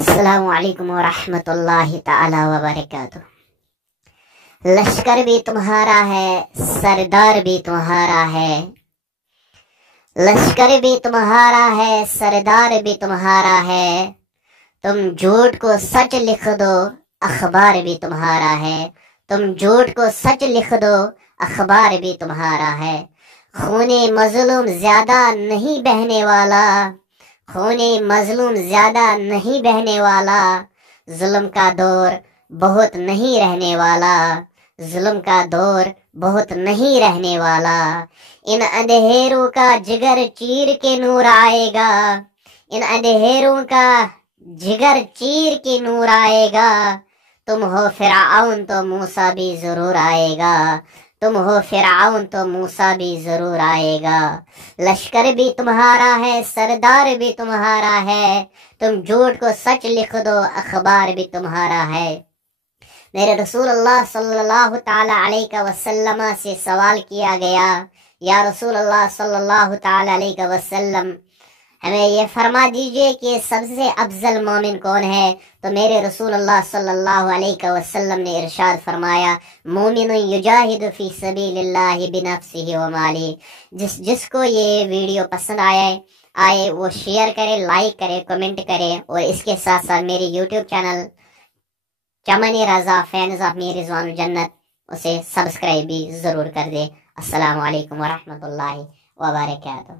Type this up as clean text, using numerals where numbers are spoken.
السلام علیکم ورحمۃ اللہ تعالی وبرکاتہ۔ لشکر بھی تمہارا ہے، سردار بھی تمہارا ہے، لشکر بھی تمہارا ہے، سردار بھی تمہارا ہے، تم جھوٹ کو سچ لکھ دو، اخبار بھی تمہارا ہے، تم جھوٹ کو سچ لکھ دو، اخبار بھی تمہارا ہے۔ خون مظلوم زیادہ نہیں بہنے والا، خون مظلوم زیادہ نہیں بہنے والا، ظلم کا دور بہت نہیں رہنے والا، ظلم کا دور بہت نہیں رہنے والا۔ ان اندھیروں کا جگر چیر کے نور آئے گا، ان اندھیروں کا جگر چیر کے نور آئے گا، تم ہو فرعون تو موسیٰ بھی ضرور آئے گا، تم ہو فرعون تو موسیٰ بھی ضرور آئے گا۔ لشکر بھی تمہارا ہے، سردار بھی تمہارا ہے، تم جھوٹ کو سچ لکھ دو، اخبار بھی تمہارا ہے۔ میرے رسول اللہ صلی اللہ تعالی علیہ وسلم سے سوال کیا گیا، یا رسول اللہ صلی اللہ تعالی علیہ وسلم، ہمیں یہ فرما دیجئے کہ سب سے افضل مومن کون ہے؟ تو میرے رسول اللہ صلی اللہ علیہ وسلم نے ارشاد فرمایا، مومن یجاہد فی سبیل اللہ بنفسہ و مالہ۔ جس کو یہ ویڈیو پسند آئے وہ شیئر کرے، لائک کرے، کمنٹ کرے، اور اس کے ساتھ ساتھ میری یوٹیوب چینل چمن رضا فینز آف میر رضوان الجنت اسے سبسکرائب بھی ضرور کر دے۔ السلام علیکم ورحمۃ اللہ وبرکاتہ۔